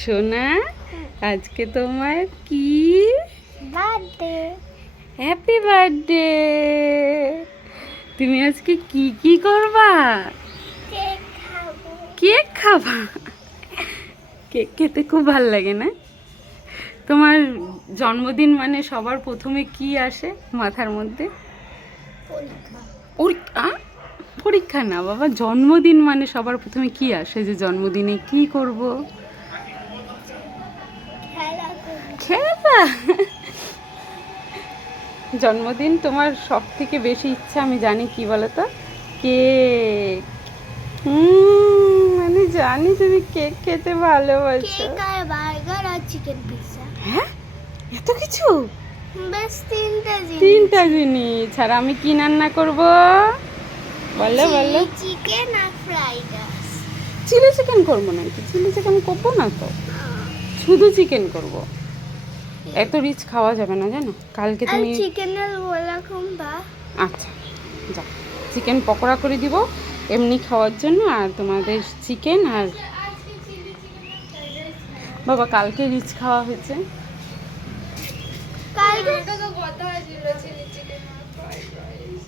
সোনা, আজকে তোমার কি বার্থডে। Happy birthday. তুমি আজকে কি কি করবা? কেক খাবো। কেক খাবা? কেক খেতে খুব ভালো লাগে না? তোমার জন্মদিন মানে সবার প্রথমে কি আসে মাথার মধ্যে? পরীক্ষা। পরীক্ষা? পরীক্ষা না বাবা, জন্মদিন মানে সবার প্রথমে কি আসে, যে জন্মদিনে কি করব? খেলা করবো। খেলা? জন্মদিন তোমার সব থেকে বেশি ইচ্ছা আমি জানি, কি বলো তো? কেক। আমি জানি তুমি কেক খেতে ভালোবাসো। কেক আর বার্গার আর চিকেন পিৎজা। হ্যাঁ, এত কিছু? ব্যাস তিনটা তিনটা জিনিস। আর আমি কি রান্না করব বলো বলো? চিকেন আর ফ্রাইড রাইস। চিলি চিকেন করবো নাকি? চিলি চিকেন করবো না তো, শুধু চিকেন করব। এত রিচ খাওয়া যাবে না জানো। কালকে আর তুমি চিকেনের গোলা কুম্বা। আচ্ছা, যা, চিকেন পকোড়া করে দিব এমনি খাওয়ার জন্য। আর তোমাদের চিকেন আর বাবা, কালকে রিচ খাওয়া হয়েছে। কালকে তো কথা ছিল চিলি চিকেন আর ফ্রাইড রাইস।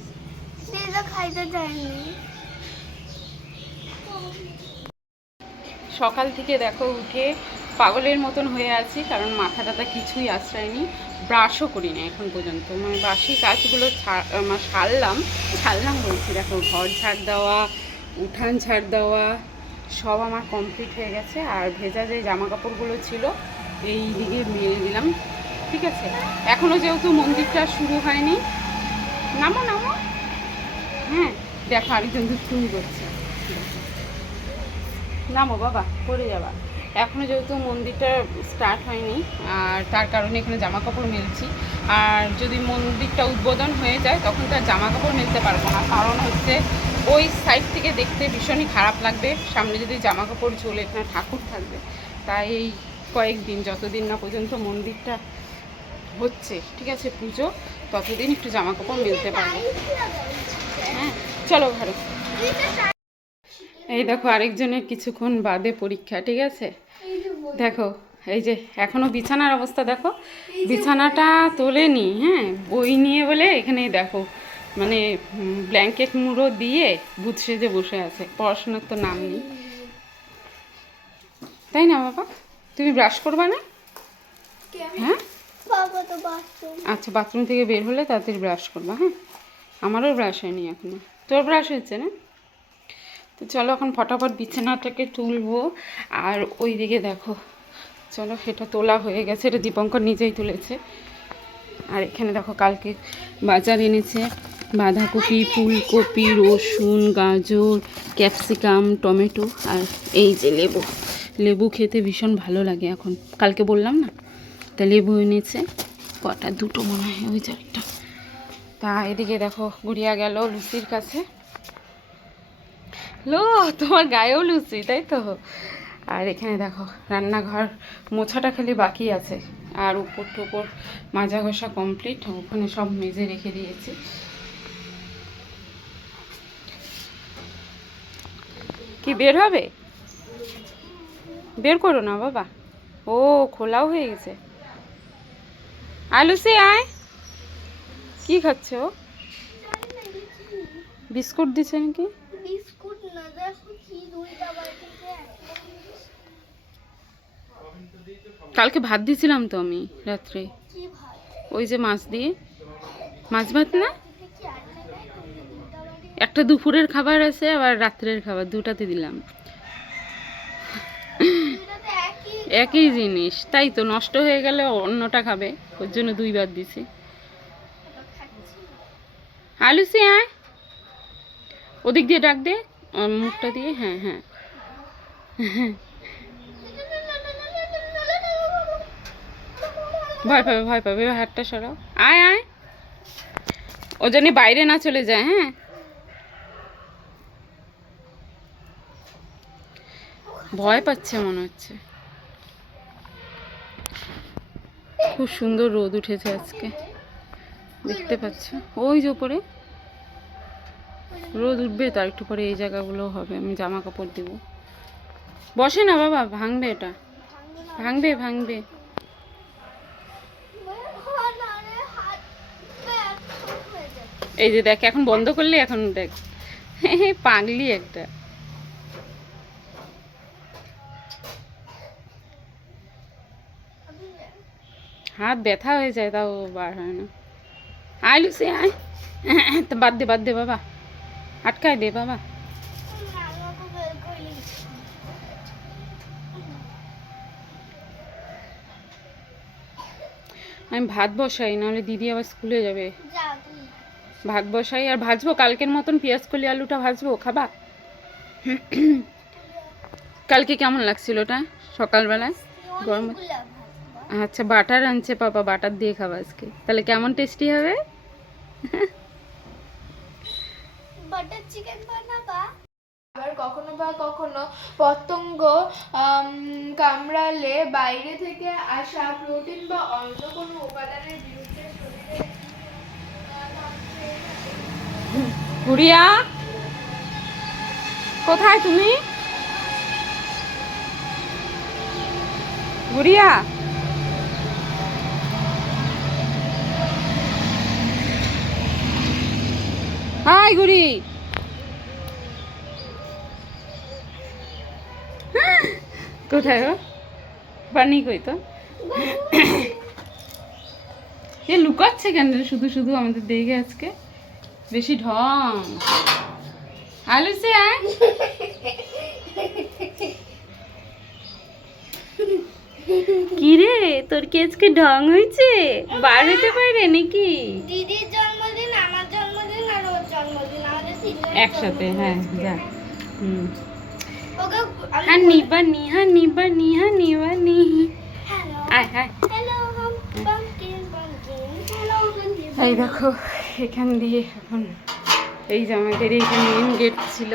সেটা খাইতে যায়নি। সকাল থেকে দেখো উঠে পাগলের মতন হয়ে আছি, কারণ মাথা টাথা কিছুই আশ্রয়নি, ব্রাশও করি না এখন পর্যন্ত। মানে বাসি কাজগুলো ছাড়লাম বলছি। দেখো, ঘর ঝাড় দেওয়া, উঠান ঝাড় দেওয়া সব আমার কমপ্লিট হয়ে গেছে। আর ভেজা যে জামা কাপড়গুলো ছিল এই দিকে মেলে দিলাম। ঠিক আছে, এখনও যেহেতু মন্দিরটা শুরু হয়নি। নামো নামো। হ্যাঁ, দেখো আরেকজন দুষ্টুমি করছে। নামো বাবা, পড়ে যাবা। এখনও যেহেতু মন্দিরটা স্টার্ট হয়নি, আর তার কারণে এখানে জামা কাপড় মেলছি। আর যদি মন্দিরটা উদ্বোধন হয়ে যায় তখন তো আর জামা কাপড় মেলতে পারবো না, কারণ হচ্ছে ওই সাইড থেকে দেখতে ভীষণই খারাপ লাগবে। সামনে যদি জামা কাপড় ঝোলে, এখানে ঠাকুর থাকবে। তাই এই কয়েকদিন, যতদিন না পর্যন্ত মন্দিরটা হচ্ছে, ঠিক আছে, পুজো, ততদিন একটু জামা কাপড় মেলতে পারবো। হ্যাঁ, চলো ঘরে। এই দেখো আরেকজনের কিছুক্ষণ বাদে পরীক্ষা, ঠিক আছে। দেখো, এই যে এখনো বিছানার অবস্থা দেখো, বিছানাটা তোলেনি। হ্যাঁ, বই নিয়ে বলে এখানে দেখো, মানে ব্ল্যাঙ্কেট মুড়ো দিয়ে ভূত সেজে বসে আছে, পড়াশোনার তো নাম নেই। তাই না বাবা? তুমি ব্রাশ করবা না? হ্যাঁ, আচ্ছা, বাথরুম থেকে বের হলে তাড়াতাড়ি ব্রাশ করবা। হ্যাঁ, আমারও ব্রাশ হয়নি এখনো। তোর ব্রাশ হয়েছে না? তো চলো এখন ফটাফট বিছানাটাকে তুলবো। আর ওই দিকে দেখো, চলো, সেটা তোলা হয়ে গেছে, এটা দীপঙ্কর নিজেই তুলেছে। আর এখানে দেখো কালকে বাজার এনেছে, বাঁধাকপি, ফুলকপি, রসুন, গাজর, ক্যাপসিকাম, টমেটো, আর এই যে লেবু। লেবু খেতে ভীষণ ভালো লাগে এখন, কালকে বললাম না। তা লেবু এনেছে কটা, দুটো মনে হয়, ওই যে একটা। তা এদিকে দেখো গুড়িয়া গেল লুচির কাছে। লো, তোমার গায়েও লুচি, তাই তো। আর এখানে দেখো রান্নাঘর মোছাটা খালি বাকি আছে, আর উপর টুপর মাজা ঘষা কমপ্লিট, ওখানে সব মেজে রেখে দিয়েছি। কি বের হবে? বের করো না বাবা। ও, খোলাও হয়ে গেছে। আলুসি আয়। কি খাচ্ছ? বিস্কুট দিছে নাকি? বিস্কুট না, দেখো কি দুইটা বাটিতে একটা। কালকে ভাত দিয়েছিলাম তো আমি রাত্রে, কি ভাত? ওই যে মাছ দিয়ে, মাছ ভাত না, এটা কি একটা নাই, দুইটা বাটি? একটা দুপুরের খাবার আছে, আবার রাত্রের খাবার, দুটাতে দিলাম। দুইটাতে একই। একই জিনিস, তাই তো, নষ্ট হয়ে গেলে অন্যটা খাবে, ওর জন্য দুইবার দিছি। খাচ্ছি। আলুসি আয়, ওদিক দিয়ে ডাক দে, মুখটা দিয়ে। হ্যাঁ হ্যাঁ, ভয় পাবে ভয় পাবে, হাতটা সরাও। আয় আয়, ও জানি বাইরে না চলে যায়। হ্যাঁ, ভয় পাচ্ছে মনে হচ্ছে। খুব সুন্দর রোদ উঠেছে আজকে, দেখতে পাচ্ছ ওই যে উপরে রোদ উঠবে, তার একটু পরে এই জায়গাগুলো হবে। আমি জামা কাপড় দিব। বসে না বাবা, ভাঙবে এটা। ভাঙবে ভাঙবে ভাঙবে। এই যে দেখ, এখন বন্ধ করলে এখন দেখ, পাগলি একটা। হাত ব্যথা হয়ে যায়, তাও বার হয় না। আয় লুসি আয়, তো বাদ দে বাবা, আটকায় দে বাবা। আমি ভাত বসাই, নাহলে দিদি আবার স্কুলে যাবে। ভাত বসাই আর ভাজবো, কালকের মতন পেঁয়াজ কলি আলুটা ভাজবো, খাবা? কালকে কেমন লাগছিল ওটা সকালবেলায় গরম? আচ্ছা, বাটার আনছে পাপা, বাটার দিয়ে খাবা আজকে, তাহলে কেমন টেস্টি হবে? বাটার চিকেন বানাবা। আবার কখনো বা কখনো পতঙ্গ কামড়ালে বাইরে থেকে আসা প্রোটিন বা অন্য কোনো উপাদানের বিরুদ্ধে শরীরে গুড়িয়া, কোথায় তুমি? গুড়িয়া, হাই গুড়ি। কোথায় গো? বানি কই তো? এ লুকাচ্ছে কেন শুধু শুধু আমাদের দেখে আজকে? বেশি ঢং। আলু সে আয়। কি রে, তোর কি আজকে ঢং হয়েছে? বার হতে পারে নাকি? দিদির জন্মদিন, আমার জন্মদিন আর ওর জন্মদিন, আমাদের তিনজনের একসাথে, হ্যাঁ যা। হুম। ওকে হানি বানি হানি বানি হানি বানি। আয় আয়। Hello pumpkin pumpkin, hello pumpkin. এই দেখো, এখান দিয়ে এখন এই যে আমাদের এইটা মেন গেট ছিল,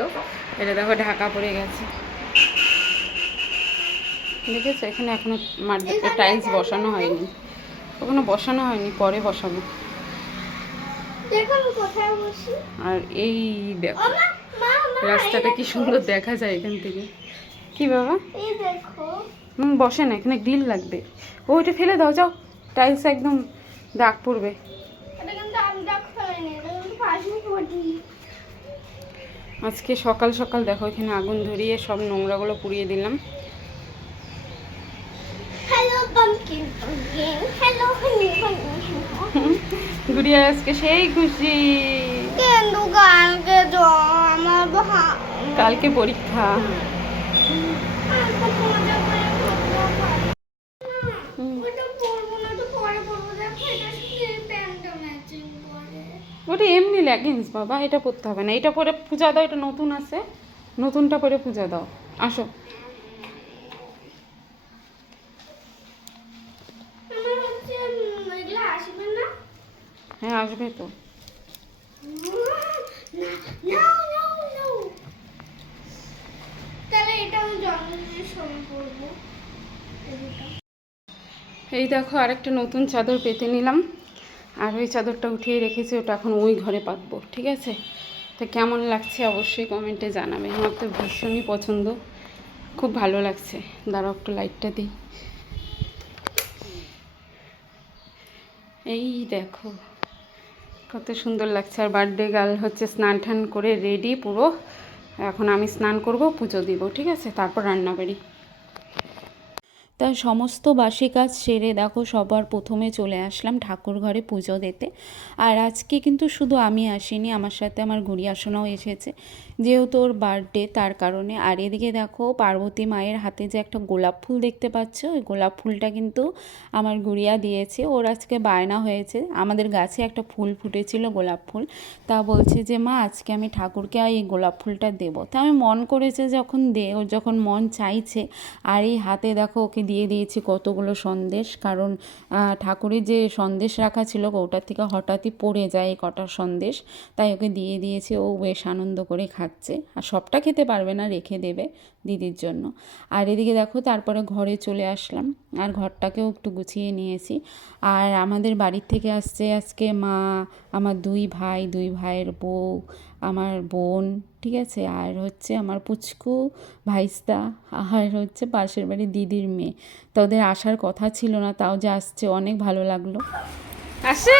এটা দেখো ঢাকা পড়ে গেছে, দেখেছো? এখানে এখনো টাইলস বসানো হয়নি, ওখানে বসানো হয়নি, পরে বসাবো। দেখো আমি কোথায় বসি। আর এই দেখো ও মা মা মা, রাস্তাটা কি সুন্দর দেখা যায় এখান থেকে। কি বাবা? এই দেখো। বসে না, এখানে গ্রিল লাগবে। ও এটা ফেলে দাও, যাও, টাইলস একদম দাগ পড়বে। এটা কিন্তু আমি দেখতে পাইনি, এটা কিন্তু ফাঁসি পড়ি। আজকে সকাল সকাল দেখো এখানে আগুন ধরিয়ে সব নোংরাগুলো পুড়িয়ে দিলাম। হ্যালো পাম্পকিন পাম্পকিন, হ্যালো হানি হানি। গুড়িয়া আজকে সেই খুশি, কিন্তু কালকে তো আমার কালকে পরীক্ষা। খুব মজা করে ওটা পরবো না, তো পরে পরবো। দেখো এটা শুধু প্যান্টটা ম্যাচিং করে। ওটা এমনি লেগিংস বাবা, এটা পরতে হবে না, এটা পরে পূজা দাও, এটা নতুন আছে, নতুনটা পরে পূজা দাও। আসো। আমার হচ্ছে এগুলো আসবে না। হ্যাঁ আসবে তো। তাহলে এটা আমি জন্মদিনের সময় করবো। এই দেখো আরেকটা নতুন চাদর পেতে নিলাম, আর ওই চাদরটা উঠিয়ে রেখেছি, ওটা এখন ওই ঘরে পাতবো, ঠিক আছে? তো কেমন লাগছে অবশ্যই কমেন্টে জানাবে, আমার তো ভীষণই পছন্দ, খুব ভালো লাগছে। দাঁড়াও একটু লাইটটা দিই। এই দেখো কত সুন্দর লাগছে। আর বার্থডে গার্ল হচ্ছে স্নান টান করে রেডি পুরো, এখন আমি স্নান করব, পুজো দিব, ঠিক আছে? তারপর রান্না বাড়ি। তাই সমস্ত বাসি কাজ সেরে দেখো সবার প্রথমে চলে আসলাম ঠাকুর ঘরে পুজো দিতে। আর আজকে কিন্তু শুধু আমি আসিনি, আমার সাথে আমার গুড়িয়া সোনাও এসেছে, যেহেতু ওর বার্থডে তার কারণে। আর এদিকে দেখো পার্বতী মায়ের হাতে যে একটা গোলাপ ফুল দেখতে পাচ্ছ, ওই গোলাপ ফুলটা কিন্তু আমার গুড়িয়া দিয়েছে। ওর আজকে বায়না হয়েছে, আমাদের গাছে একটা ফুল ফুটেছিল গোলাপ ফুল, তা বলছে যে মা আজকে আমি ঠাকুরকে এই গোলাপ ফুলটা দেবো। তা আমি মন করেছে যখন ওর যখন মন চাইছে। আর এই হাতে দেখো ওকে দিয়ে দিয়েছি কতগুলো সন্দেশ, কারণ ঠাকুরের যে সন্দেশ রাখা ছিল ওটার থেকে হঠাৎই পড়ে যায় এই কটা সন্দেশ, তাই ওকে দিয়ে দিয়েছি। ও বেশ আনন্দ করে খাচ্ছে, আর সবটা খেতে পারবে না, রেখে দেবে দিদির জন্য। আর এদিকে দেখো তারপরে ঘরে চলে আসলাম, আর ঘরটাকেও একটু গুছিয়ে নিয়েছি। আর আমাদের বাড়ির থেকে আসছে আজকে মা, আমার 2 ভাই, 2 ভাইয়ের বউ, আমার বোন, ঠিক আছে, আর হচ্ছে আমার পুচকু ভাইস্তা, আর হচ্ছে পাশের বাড়ির দিদির মেয়ে। তো ওদের আসার কথা ছিল না, তাও যে আসছে, অনেক ভালো লাগলো। আসে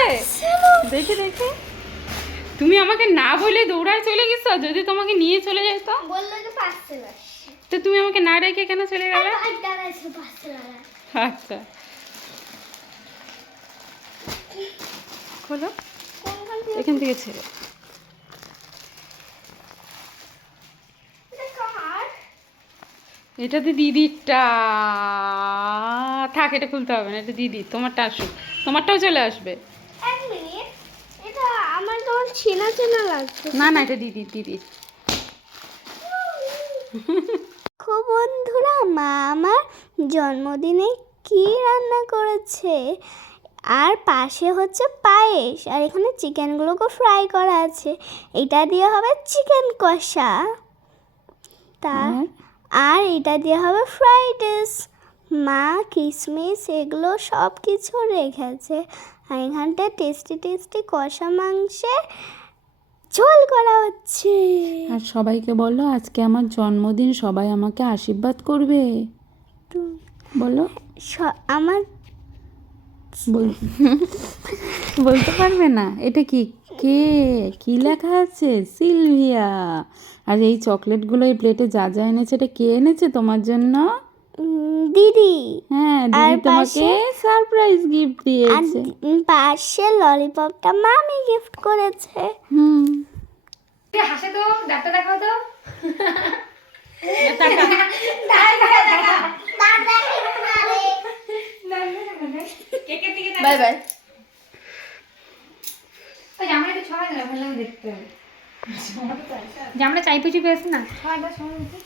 দেখি দেখি, তুমি আমাকে না বলে দৌড়ায় চলে গেছো, যদি তোমাকে নিয়ে চলে যেত। বললো যে পার্সেল আসছে। তো তুমি আমাকে না রেখে কেন চলে গেলে? আর দাঁড়াইছে পার্সেল আলা। আচ্ছা খোলো, কোনখান থেকে? এখান থেকে ছেড়ে। এটা কার? এটাতে দিদিরটা, থাক এটা খুলতে হবে না, এটা দিদি, তোমারটা আসুক, তোমারটাও চলে আসবে। এক মিনিট, এটা আমার তো চেনা চেনা লাগছে। না না, এটা দিদির দিদির। খুব বন্ধুরা, মা আমার জন্মদিনে কি রান্না করেছে, আর পাশে হচ্ছে পায়েস, আর এখানে চিকেনগুলোকে ফ্রাই করা আছে। এটা দিয়ে হবে চিকেন কষা, আর এটা দিয়ে হবে ফ্রাইড রাইস। মা কিশমিশ এগুলো সব কিছু রেখেছে, আর এখানটায় টেস্টি টেস্টি কষা মাংসের ঝোল করা হচ্ছে। আর সবাইকে বলো আজকে আমার জন্মদিন, সবাই আমাকে আশীর্বাদ করবে, বলো। আমার বলতে পারবে না? এটা কি, কে, কি লেখা আছে? সিলভিয়া। আর এই চকলেটগুলো এই প্লেটে যা যা এনেছে, এটা কে এনেছে তোমার জন্য? দিদি। হ্যাঁ, দিদি তোমাকে সারপ্রাইজ গিফট দিয়েছে। পাশে ললিপপটা মামি গিফট করেছে। হুম, হাসে তো, ডাক্তার দেখাও তো। Bye bye. জামা একটু ছড়াই দিলাম, ভালো লাগে দেখতে। জামা চাই পুচি পেয়েছে না, ছড়াই দাও, ছড়াই দিতে।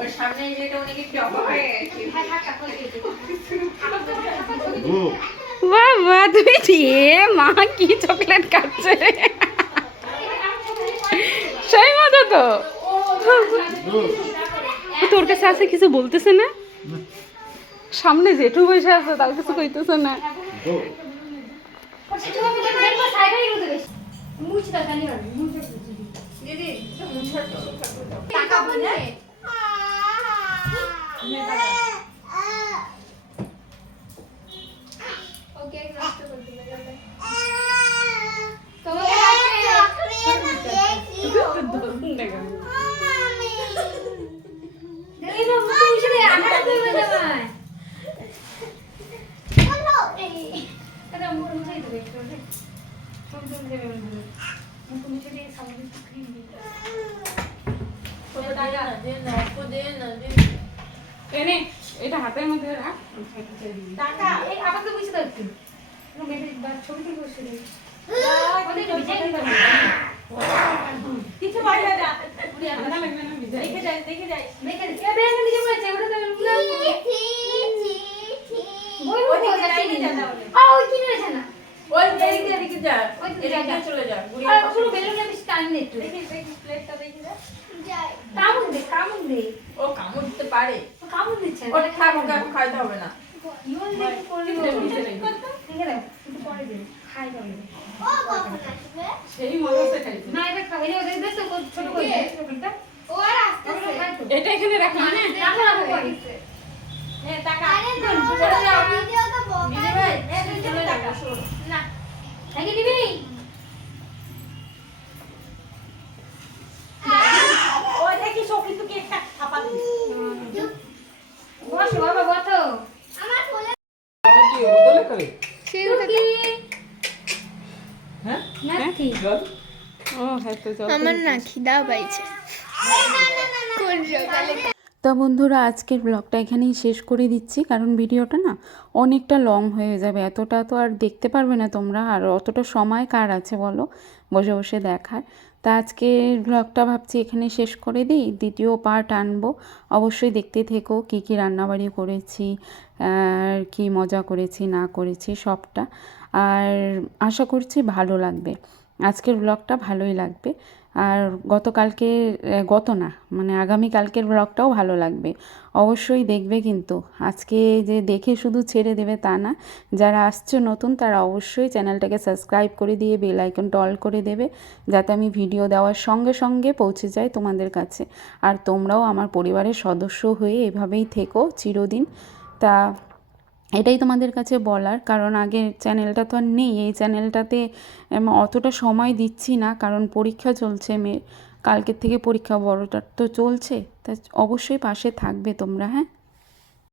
ওর সামনে যেটা অনেক একটু অবাক হয়ে গেছে। বাবা তুমি দিয়ে মা কি চকলেট খাচ্ছে, সেই মজা তো। তোর কাছে আছে কিছু বলতেছে না? সামনে জেঠু বসে আছে, তার কিছু কইতেছে না। এনে এটা হাতের মধ্যে রাখ। ছবি তুলে বসে দেবে। কিছু বাইরে যা। লাগবে না, ভিজে দেখে যাই, দেখে যাই। দেখে এ বের করে দিয়ে বলেছে ওটা তো বই ওই দিকে যাইনি যা তাহলে। ওই কিনে রয়েছে না। ওই দিকে এদিকে যা। ওই দিকে এদিকে যা। চলে যা। আর গুড়িয়া পুরো বেলুনটা বেশি টাইম নেই একটু। দেখি দেখি প্লেটটা দেখি যা। কামড় দে, কামড় দে। ও কামড় দিতে পারে। ও কামড় দিচ্ছে না। ওটা খাবো খাবো খাইতে হবে না। ইউন দেখি করে দিব। দেখে দাও, একটু পরে দিন। খাই দাও। সেই মজা খাইছে। না এটা খাবে না, ওদের বেশ ছোট করে দে চকলেটটা। এটা এখানে রাখ, মানে রাখো রাখো পরে। নে টাকা। চলে যাও। দিদি ভাই, এই চলে টাকা। না। নাকি দিবি? ওই দেখি সখী তোকে একটা থাপা দিবি। বসো বাবা বসো। নাকি? ও হ্যাঁ, তো চল। আমার না খিদা পাইছে। কোন সকালে তা বন্ধুরা আজকের ব্লগটা এখানেই শেষ করে দিচ্ছি, কারণ ভিডিওটা না অনেকটা লং হয়ে যাবে, এতটা তো আর দেখতে পারবে না তোমরা, আর অতটা সময় কার আছে বলো বসে বসে দেখার। তা আজকের ব্লগটা ভাবছি এখানে শেষ করে দিই, দ্বিতীয় পার্ট আনবো, অবশ্যই দেখতে থেকো কী কী রান্নাবাড়ি করেছি আর কি মজা করেছি না করেছি সবটা, আর আশা করছি ভালো লাগবে, আজকের ব্লগটা ভালোই লাগবে। আর গত না মানে আগামীকালকের ব্লগটাও ভালো লাগবে, অবশ্যই দেখবে কিন্তু। আজকে যে দেখে শুধু ছেড়ে দেবে তা না, যারা আসছে নতুন তারা অবশ্যই চ্যানেলটাকে সাবস্ক্রাইব করে দিয়ে বেল আইকনটা অল করে দেবে, যাতে আমি ভিডিও দেওয়ার সঙ্গে সঙ্গে পৌঁছে যায় তোমাদের কাছে। আর তোমরাও আমার পরিবারের সদস্য হয়ে এভাবেই থেকো চিরদিন। তা এটাই তোমাদের কাছে বলার, কারণ আগের চ্যানেলটা তো আর নেই, এই চ্যানেলটাতে অতটা সময় দিচ্ছি না, কারণ পরীক্ষা চলছে মেয়ের, কালকের থেকে পরীক্ষা, বড়টার তো চলছে। তা অবশ্যই পাশে থাকবে তোমরা, হ্যাঁ।